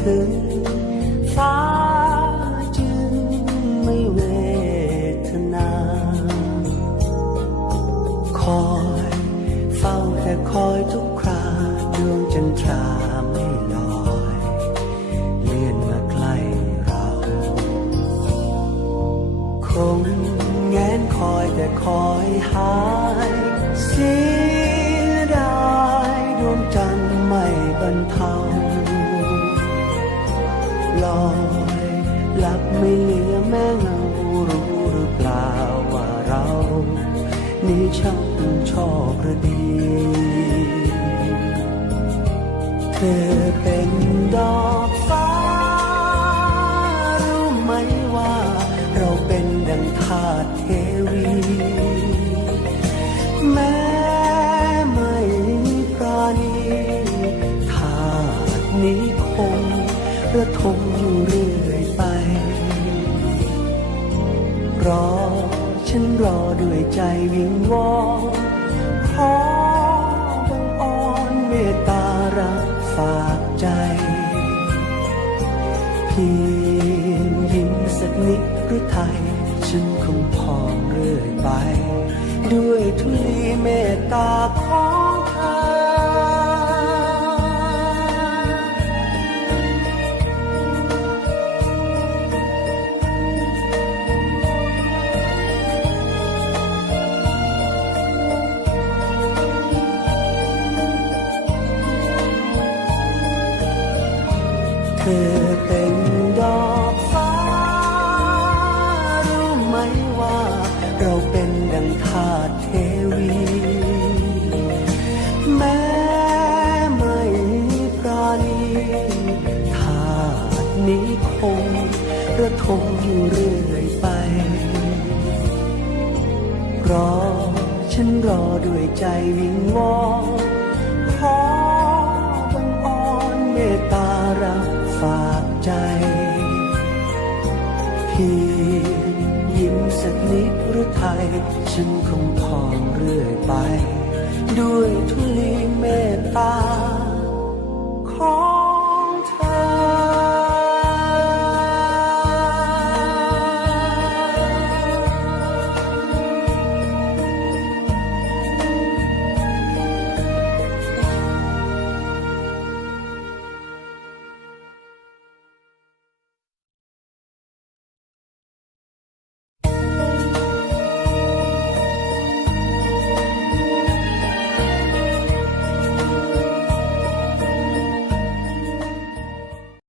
ถึง ฟ้าจึงไม่เวทนา คอยเฝ้าแต่คอยทุกคราดวงจันทราไม่ลอย เลือนมาใกลเรา คงแงนคอยแต่คอยหายเสียดายดวงจันทร์ไม่บรรเทา อยหลับไม่เหลือแม่เงารู้หรือเปล่าว่าเรา นี่ช่างชอบรือดี เธอเป็นดอกฟ้า รู้ไหมว่าเราเป็นดังทาสเทวี แม้ไม่ปราณีทาสนี้คง ระทมอยู่เรื่อยไป รอฉันรอด้วยใจวิงวอนขอบังอ่อนเมตตารักฝากใจ เพียงยิ้มสักนิดหรือไทยฉันคงพองเรื่อยไป ด้วยทุลีเมตตา เธอเป็นดอกฟ้า รู้ไหมว่า เราเป็นดังทาสเทวี แม้ไม่ปราณีทาสนี้คงระทมอยู่เรื่อยไป รอฉันรอด้วยใจวิงวอนขอบังอ่อนเมตตารักฝา ฉันคงพองเรื่อยไป ด้วยทุลีเมตตา